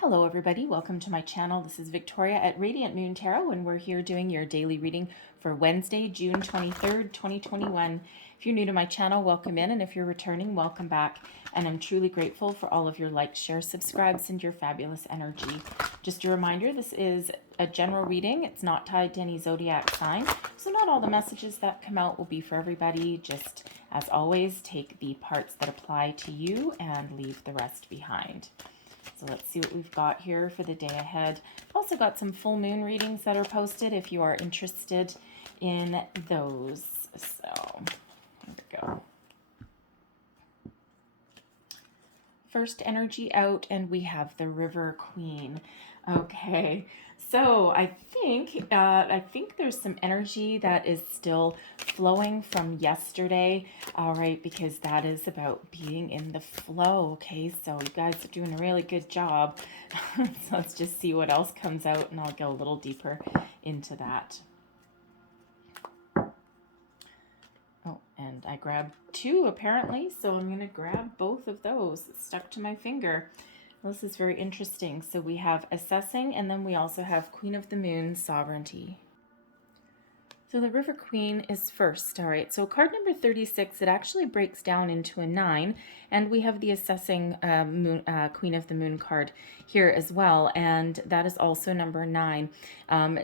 Hello everybody, welcome to my channel. This is Victoria at Radiant Moon Tarot, and we're here doing your daily reading for Wednesday, June 23rd, 2021. If you're new to my channel, welcome in, and if you're returning, welcome back. And I'm truly grateful for all of your likes, shares, subscribes, and your fabulous energy. Just a reminder, this is a general reading. It's not tied to any zodiac sign, so not all the messages that come out will be for everybody. Just, as always, take the parts that apply to you and leave the rest behind. So let's see what we've got here for the day ahead. I've also got some full moon readings that are posted if you are interested in those. So here we go. First energy out, and we have the River Queen. Okay, so I think there's some energy that is still flowing from yesterday. All right, because that is about being in the flow. Okay, so you guys are doing a really good job. So let's just see what else comes out, and I'll go a little deeper into that. Oh, and I grabbed two apparently, so I'm going to grab both of those. It's stuck to my finger. This is very interesting. So we have assessing, and then we also have Queen of the Moon, sovereignty. So the River Queen is first. All right, so card number 36, it actually breaks down into a 9, and we have the assessing Queen of the Moon card here as well, and that is also number 9.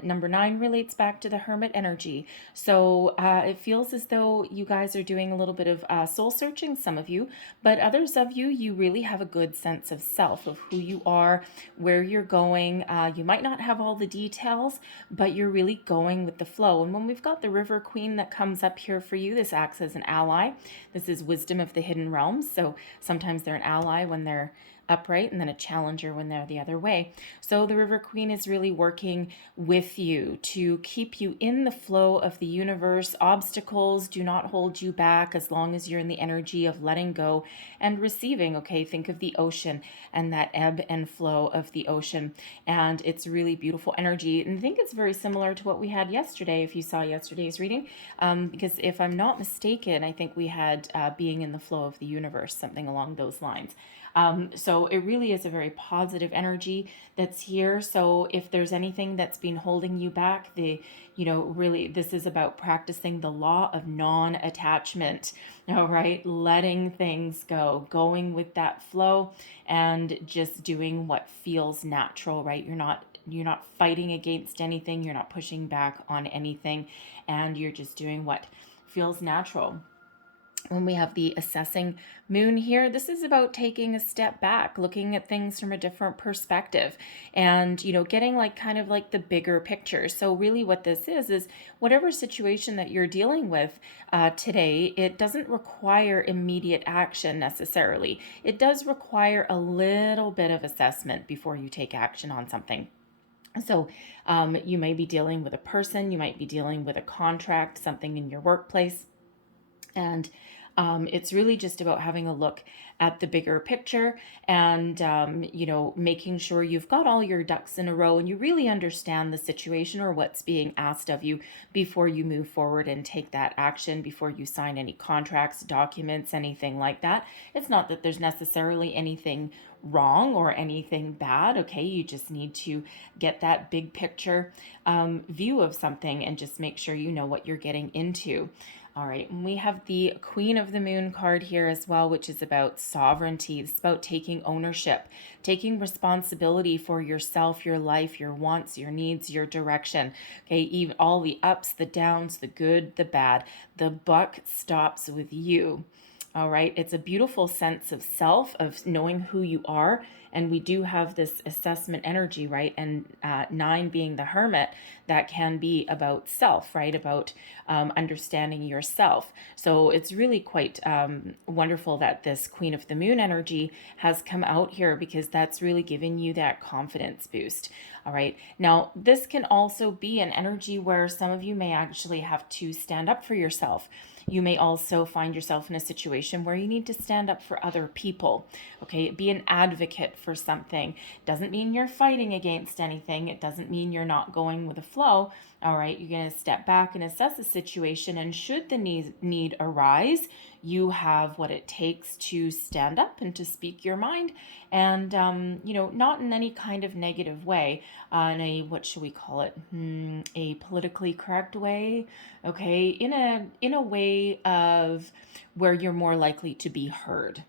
Number 9 relates back to the Hermit energy. So it feels as though you guys are doing a little bit of soul searching, some of you, but others of you, you really have a good sense of self, of who you are, where you're going. You might not have all the details, but you're really going with the flow. And when we've got the River Queen that comes up here for you, this acts as an ally. This is wisdom of the hidden realms. So sometimes they're an ally when they're upright, and then a challenger when they're the other way. So the River Queen is really working with you to keep you in the flow of the universe. Obstacles do not hold you back as long as you're in the energy of letting go and receiving. Okay, think of the ocean and that ebb and flow of the ocean, and it's really beautiful energy. And I think it's very similar to what we had yesterday, if you saw yesterday's reading, because if I'm not mistaken, I think we had being in the flow of the universe, something along those lines. So it really is a very positive energy that's here. So if there's anything that's been holding you back, really, this is about practicing the law of non-attachment. All right, letting things go, going with that flow, and just doing what feels natural. Right, you're not fighting against anything. You're not pushing back on anything, and you're just doing what feels natural. When we have the assessing moon here, this is about taking a step back, looking at things from a different perspective, and getting kind of like the bigger picture. So really what this is whatever situation that you're dealing with today, it doesn't require immediate action necessarily. It does require a little bit of assessment before you take action on something. So you may be dealing with a person, you might be dealing with a contract, something in your workplace, and it's really just about having a look at the bigger picture, and making sure you've got all your ducks in a row and you really understand the situation or what's being asked of you before you move forward and take that action, before you sign any contracts, documents, anything like that. It's not that there's necessarily anything wrong or anything bad. Okay, you just need to get that big picture view of something and just make sure you know what you're getting into. All right, and we have the Queen of the Moon card here as well, which is about sovereignty. It's about taking ownership, taking responsibility for yourself, your life, your wants, your needs, your direction. Okay, even all the ups, the downs, the good, the bad. The buck stops with you. All right, it's a beautiful sense of self, of knowing who you are. And we do have this assessment energy, right? And 9 being the Hermit, that can be about self, right? About understanding yourself. So it's really quite wonderful that this Queen of the Moon energy has come out here, because that's really giving you that confidence boost. All right. Now, this can also be an energy where some of you may actually have to stand up for yourself. You may also find yourself in a situation where you need to stand up for other people. Okay, be an advocate for something. Doesn't mean you're fighting against anything. It doesn't mean you're not going with the flow. All right, you're going to step back and assess the situation, and should the need arise, you have what it takes to stand up and to speak your mind, and not in any kind of negative way, in a, what should we call it, a politically correct way, okay, in a way of where you're more likely to be heard,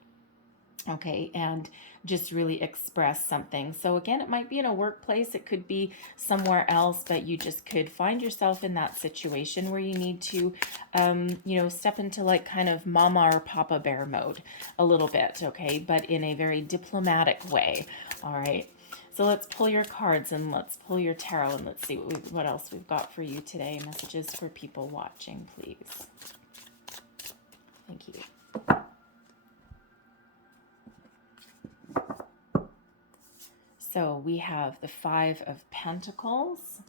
okay, and just really express something. So again, it might be in a workplace, it could be somewhere else, but you just could find yourself in that situation where you need to step into like kind of mama or papa bear mode a little bit, okay, but in a very diplomatic way. All right, so let's pull your cards and let's pull your tarot, and let's see what else we've got for you today. Messages for people watching, please. Thank you. So we have the Five of Pentacles,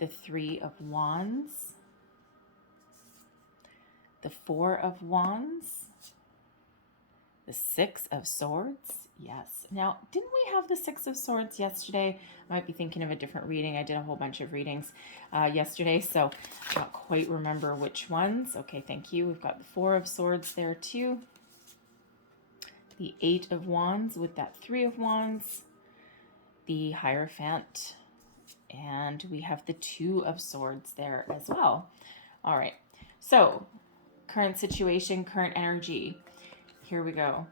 the Three of Wands, the Four of Wands, the Six of Swords. Yes. Now, didn't we have the Six of Swords yesterday? I might be thinking of a different reading. I did a whole bunch of readings yesterday, so I don't quite remember which ones. Okay, thank you. We've got the Four of Swords there too. The Eight of Wands with that Three of Wands, the Hierophant, and we have the Two of Swords there as well. All right, so current situation, current energy. Here we go.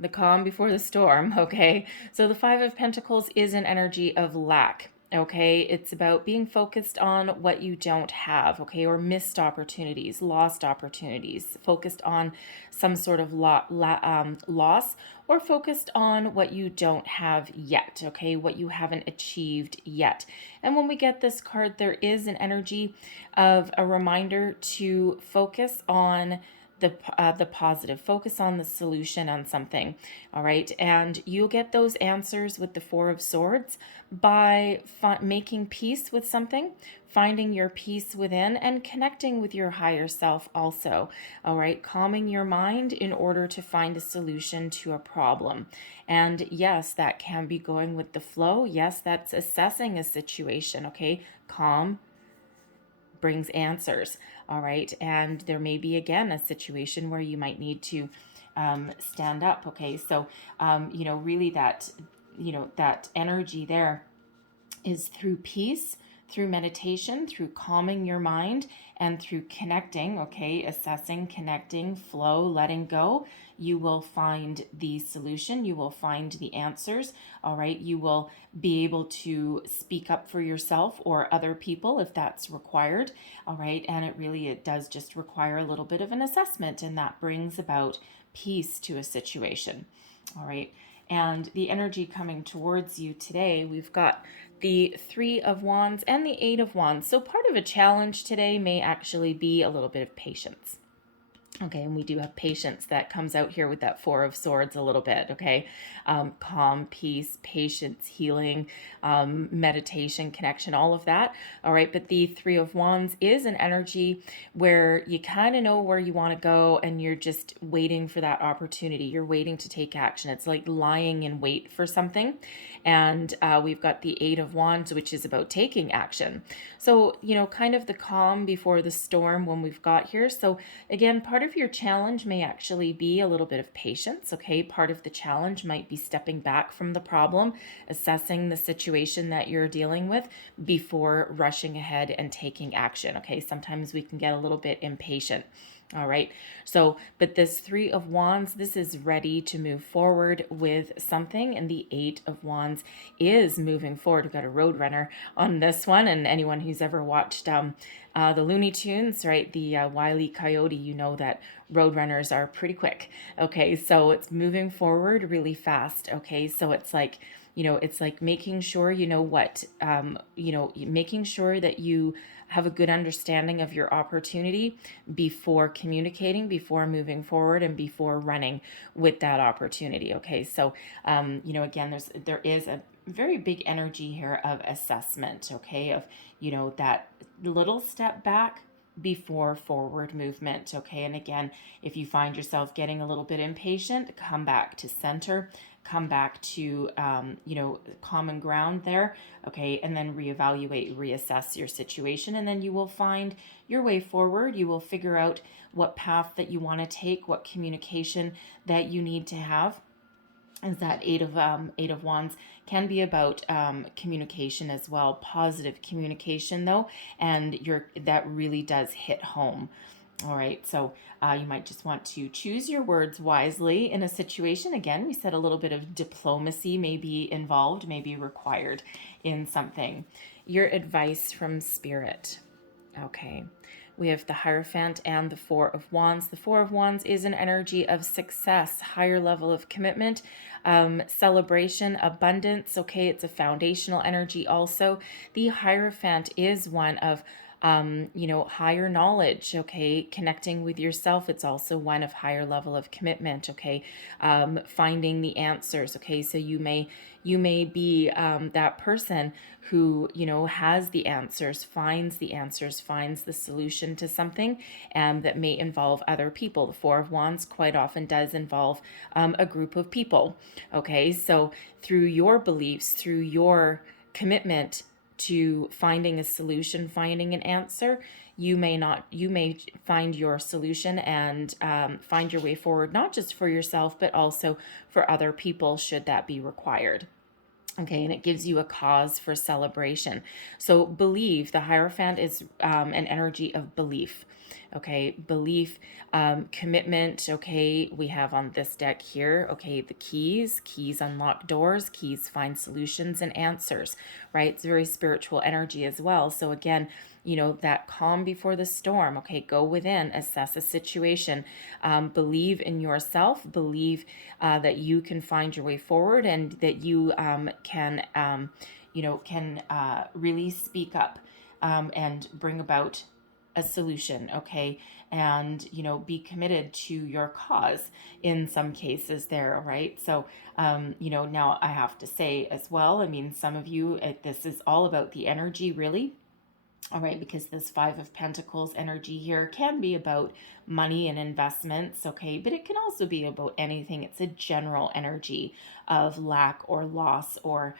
The calm before the storm, okay? So the Five of Pentacles is an energy of lack. Okay, it's about being focused on what you don't have, okay, or missed opportunities, lost opportunities, focused on some sort of loss, or focused on what you don't have yet, okay, what you haven't achieved yet. And when we get this card, there is an energy of a reminder to focus on the positive, focus on the solution on something. All right, and you'll get those answers with the Four of Swords by making peace with something, finding your peace within, and connecting with your higher self also. All right, calming your mind in order to find a solution to a problem. And yes, that can be going with the flow. Yes, that's assessing a situation. Okay, calm brings answers. All right, and there may be again a situation where you might need to stand up. Okay, so really that that energy there is through peace, through meditation, through calming your mind, and through connecting, okay, assessing, connecting, flow, letting go. You will find the solution. You will find the answers. All right. You will be able to speak up for yourself or other people if that's required. All right. And it does just require a little bit of an assessment, and that brings about peace to a situation. All right. And the energy coming towards you today, we've got the Three of Wands and the Eight of Wands. So part of a challenge today may actually be a little bit of patience. Okay, and we do have patience that comes out here with that Four of Swords a little bit, okay? Calm, peace, patience, healing, meditation, connection, all of that, all right? But the Three of Wands is an energy where you kind of know where you want to go, and you're just waiting for that opportunity. You're waiting to take action. It's like lying in wait for something. And we've got the Eight of Wands, which is about taking action. So, kind of the calm before the storm when we've got here. So again, part of your challenge may actually be a little bit of patience, okay? Part of the challenge might be stepping back from the problem, assessing the situation that you're dealing with before rushing ahead and taking action, okay? Sometimes we can get a little bit impatient. All right. So, but this Three of Wands, this is ready to move forward with something. And the Eight of Wands is moving forward. We've got a Roadrunner on this one. And anyone who's ever watched the Looney Tunes, right? The Wile E. Coyote, you know that Roadrunners are pretty quick. Okay. So it's moving forward really fast. Okay. So it's like, it's like making sure, making sure that you have a good understanding of your opportunity before communicating, before moving forward, and before running with that opportunity. Okay, so again, there is a very big energy here of assessment. Okay, of that little step back, before forward movement. Okay. And again, if you find yourself getting a little bit impatient, come back to center, come back to, common ground there. Okay. And then reevaluate, reassess your situation. And then you will find your way forward. You will figure out what path that you want to take, what communication that you need to have. Is that eight of wands can be about communication as well, positive communication though, and that really does hit home. All right, so you might just want to choose your words wisely in a situation. Again, we said a little bit of diplomacy may be involved, may be required in something. Your advice from Spirit. Okay. We have the Hierophant and the Four of Wands. The Four of Wands is an energy of success, higher level of commitment, celebration, abundance. Okay, it's a foundational energy also. The Hierophant is one of higher knowledge, okay, connecting with yourself. It's also one of higher level of commitment, okay, finding the answers, okay. So you may be that person who, has the answers, finds the solution to something, that may involve other people. The Four of Wands quite often does involve a group of people, okay. So through your beliefs, through your commitment to finding a solution, finding an answer, you may find your solution and find your way forward, not just for yourself, but also for other people, should that be required. Okay, and it gives you a cause for celebration. So believe, the Hierophant is an energy of belief. Okay, belief, commitment. Okay, we have on this deck here, okay, the keys unlock doors, keys find solutions and answers, right? It's very spiritual energy as well. So again, that calm before the storm. Okay, go within, assess a situation, believe in yourself, believe that you can find your way forward, and that you can really speak up and bring about a solution, okay, and be committed to your cause in some cases there, right? So now I have to say as well, I mean, some of you, this is all about the energy, really. All right, because this Five of Pentacles energy here can be about money and investments, okay, but it can also be about anything. It's a general energy of lack or loss, or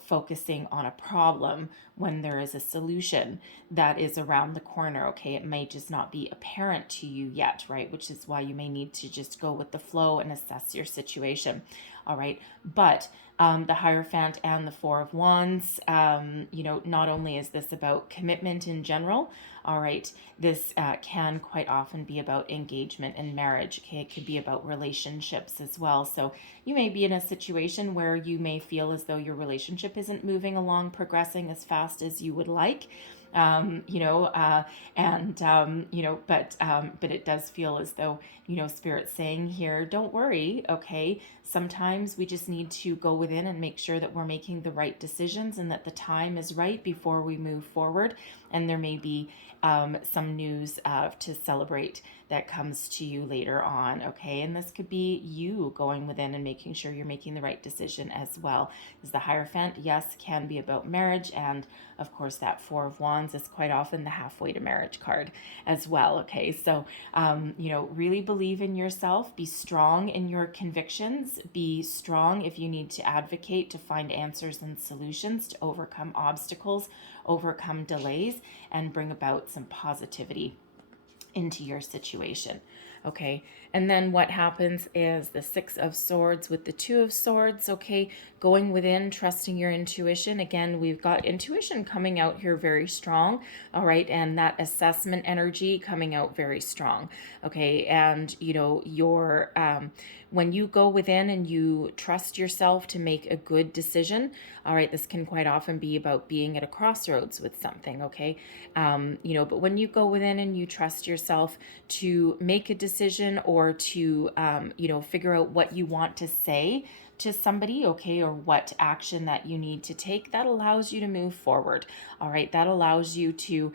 focusing on a problem when there is a solution that is around the corner, okay. It may just not be apparent to you yet, right, which is why you may need to just go with the flow and assess your situation. All right, but the Hierophant and the Four of Wands, not only is this about commitment in general, all right, this can quite often be about engagement and marriage, okay. It could be about relationships as well. So you may be in a situation where you may feel as though your relationship isn't moving along, progressing as fast as you would like. But it does feel as though, Spirit's saying here, don't worry, okay. Sometimes we just need to go within and make sure that we're making the right decisions, and that the time is right before we move forward. And there may be some news to celebrate that comes to you later on, okay. And this could be you going within and making sure you're making the right decision as well. Because the Hierophant, yes, can be about marriage, and of course that Four of Wands is quite often the halfway to marriage card as well, okay. So really believe in yourself, be strong in your convictions, be strong if you need to advocate to find answers and solutions, to overcome obstacles, overcome delays, and bring about some positivity into your situation, okay. And then what happens is the Six of Swords with the Two of Swords, okay, going within, trusting your intuition. Again, we've got intuition coming out here very strong, all right, and that assessment energy coming out very strong, okay. And your when you go within and you trust yourself to make a good decision, all right, this can quite often be about being at a crossroads with something, okay. But when you go within and you trust yourself to make a decision, or to figure out what you want to say to somebody, okay, or what action that you need to take that allows you to move forward. All right, that allows you to,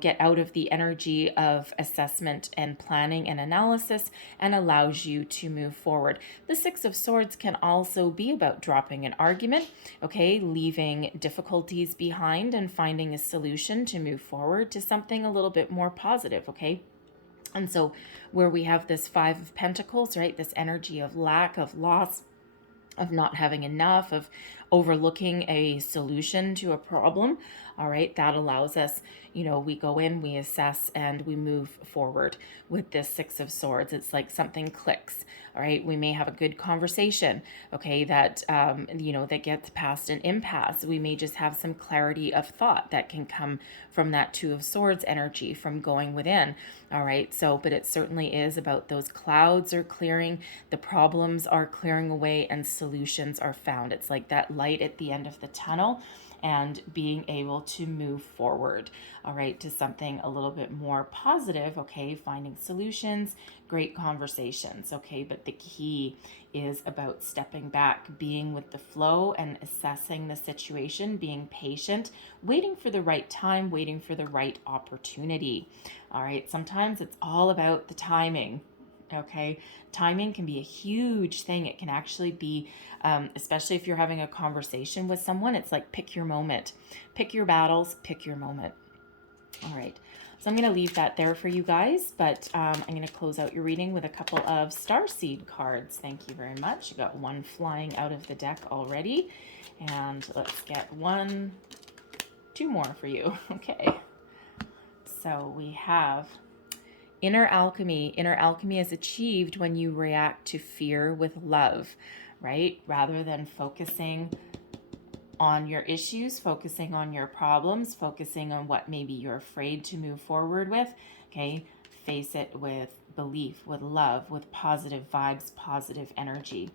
get out of the energy of assessment and planning and analysis and allows you to move forward. The Six of Swords can also be about dropping an argument, okay, leaving difficulties behind and finding a solution to move forward to something a little bit more positive, okay? And so where we have this Five of Pentacles, right, this energy of lack, of loss, of not having enough, of overlooking a solution to a problem, all right, that allows us, we go in, we assess, and we move forward with this Six of Swords. It's like something clicks, all right. We may have a good conversation, okay, that, that gets past an impasse. We may just have some clarity of thought that can come from that Two of Swords energy, from going within, all right. So, but it certainly is about those clouds are clearing, the problems are clearing away, and solutions are found. It's like that light at the end of the tunnel and being able to move forward, all right, to something a little bit more positive, okay, finding solutions, great conversations, okay, but the key is about stepping back, being with the flow and assessing the situation, being patient, waiting for the right time, waiting for the right opportunity, all right. Sometimes it's all about the timing. Okay, timing can be a huge thing. It can actually be, especially if you're having a conversation with someone, it's like pick your moment, pick your battles, pick your moment. All right, so I'm going to leave that there for you guys, but I'm going to close out your reading with a couple of starseed cards. Thank you very much. You got one flying out of the deck already, and let's get two more for you. Okay, so we have Inner alchemy. Inner alchemy is achieved when you react to fear with love, right? Rather than focusing on your issues, focusing on your problems, focusing on what maybe you're afraid to move forward with, okay? Face it with belief, with love, with positive vibes, positive energy.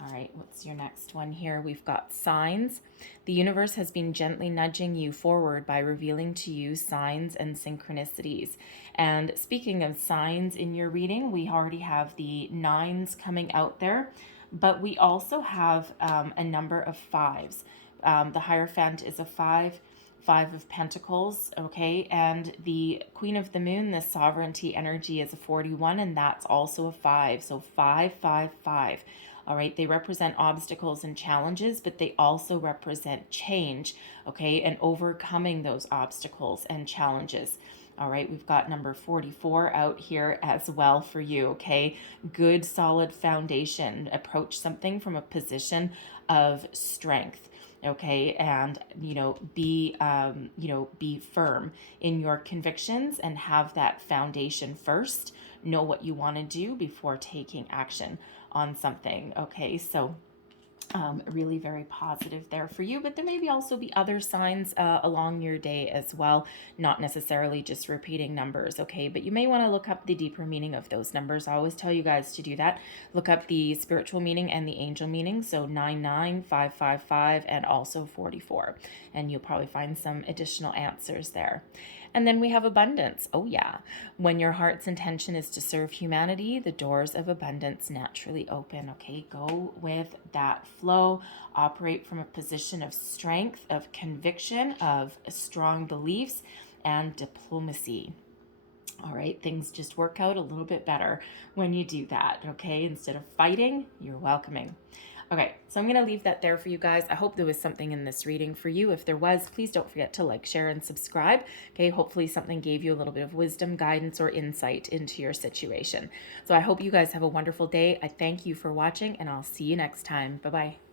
All right, what's your next one here? We've got signs. The universe has been gently nudging you forward by revealing to you signs and synchronicities. And speaking of signs in your reading, we already have the 9s coming out there, but we also have a number of 5s. The Hierophant is a 5. 5 of Pentacles, okay, and the Queen of the Moon, the sovereignty energy, is a 41, and that's also a 5. So 5, 5, 5. All right, they represent obstacles and challenges, but they also represent change, okay, and overcoming those obstacles and challenges. All right, we've got number 44 out here as well for you, okay? Good, solid foundation. Approach something from a position of strength, okay? And, be firm in your convictions and have that foundation first. Know what you want to do before taking action on something, okay? So really very positive there for you, but there may also be other signs along your day as well, not necessarily just repeating numbers, okay? But you may want to look up the deeper meaning of those numbers. I always tell you guys to do that. Look up the spiritual meaning and the angel meaning, so 99, 555, and also 44, and you'll probably find some additional answers there. And then we have abundance. Oh yeah. When your heart's intention is to serve humanity, the doors of abundance naturally open. Okay, go with that flow. Operate from a position of strength, of conviction, of strong beliefs, and diplomacy. All right, things just work out a little bit better when you do that, okay? Instead of fighting, you're welcoming. Okay, so I'm going to leave that there for you guys. I hope there was something in this reading for you. If there was, please don't forget to like, share, and subscribe. Okay, hopefully something gave you a little bit of wisdom, guidance, or insight into your situation. So I hope you guys have a wonderful day. I thank you for watching, and I'll see you next time. Bye-bye.